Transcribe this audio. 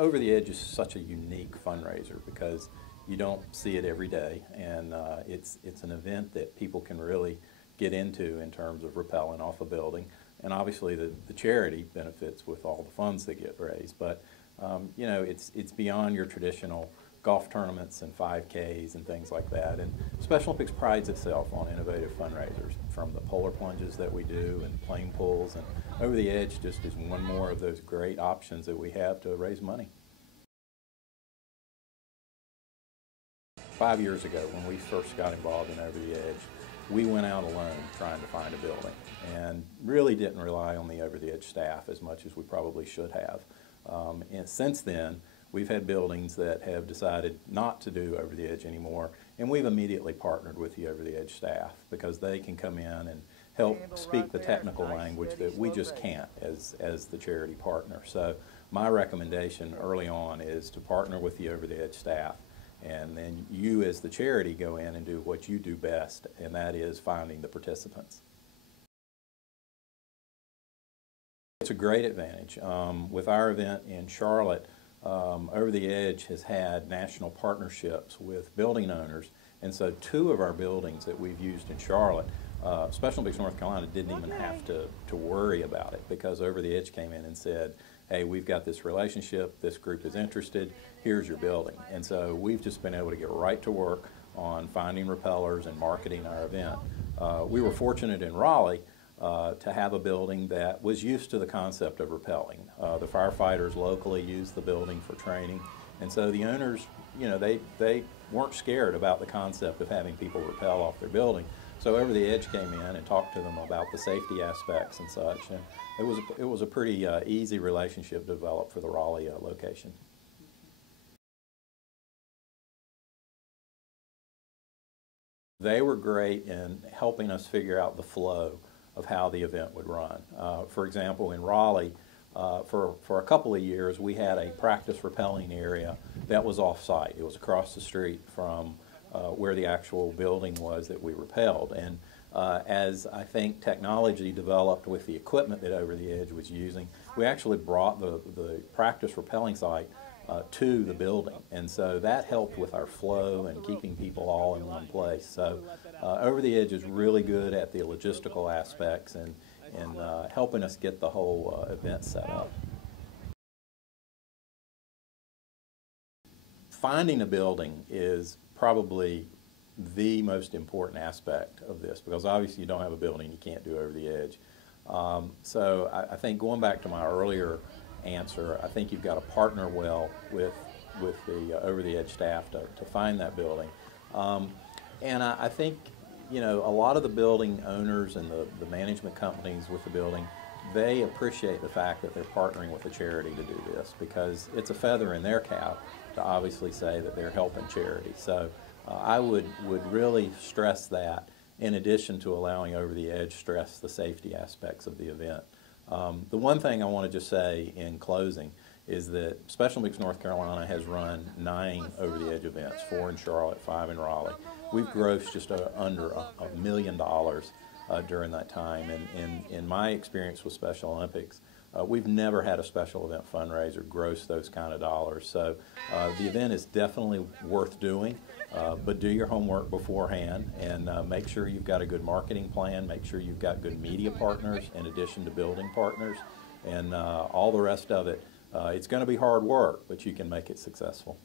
Over the Edge is such a unique fundraiser because you don't see it every day, and it's an event that people can really get into in terms of rappelling off a building. And obviously the charity benefits with all the funds that get raised. But you know, it's beyond your traditional golf tournaments and 5Ks and things like that. And Special Olympics prides itself on innovative fundraisers, from the polar plunges that we do and plane pulls. And Over the Edge just is one more of those great options that we have to raise money. 5 years ago, when we first got involved in Over the Edge, we went out alone trying to find a building and really didn't rely on the Over the Edge staff as much as we probably should have. And since then, we've had buildings that have decided not to do Over the Edge anymore, and we've immediately partnered with the Over the Edge staff because they can come in and help speak the technical language that we just can't as the charity partner. So my recommendation early on is to partner with the Over the Edge staff, and then you as the charity go in and do what you do best, and that is finding the participants. It's a great advantage. With our event in Charlotte, Over the Edge has had national partnerships with building owners, and so 2 of our buildings that we've used in Charlotte, Special Olympics North Carolina didn't even have to worry about it because Over the Edge came in and said, hey, we've got this relationship, this group is interested, here's your building. And so we've just been able to get right to work on finding rappellers and marketing our event. We were fortunate in Raleigh to have a building that was used to the concept of rappelling. The firefighters locally used the building for training, and so the owners, you know, they weren't scared about the concept of having people rappel off their building. So Over the Edge came in and talked to them about the safety aspects and such, and it was a pretty easy relationship to develop for the Raleigh location. They were great in helping us figure out the flow of how the event would run. For example, in Raleigh, for a couple of years, we had a practice rappelling area that was off-site. It was across the street from where the actual building was that we rappelled. And as I think technology developed with the equipment that Over the Edge was using, we actually brought the practice rappelling site to the building, and so that helped with our flow and keeping people all in one place. So Over the Edge is really good at the logistical aspects and helping us get the whole event set up. Finding a building is probably the most important aspect of this because obviously you don't have a building, you can't do Over the Edge. So I think going back to my earlier answer, I think you've got to partner well with the Over the Edge staff to find that building. And I think, you know, a lot of the building owners and the management companies with the building, they appreciate the fact that they're partnering with a charity to do this because it's a feather in their cap to obviously say that they're helping charity. So I would really stress that, in addition to allowing Over the Edge stress the safety aspects of the event. The one thing I want to just say in closing is that Special Olympics North Carolina has run 9 Over the Edge events, 4 in Charlotte, 5 in Raleigh. We've grossed just under $1 million during that time, and in my experience with Special Olympics, we've never had a special event fundraiser gross those kind of dollars. So the event is definitely worth doing, but do your homework beforehand and make sure you've got a good marketing plan, make sure you've got good media partners in addition to building partners, and all the rest of it. It's going to be hard work, but you can make it successful.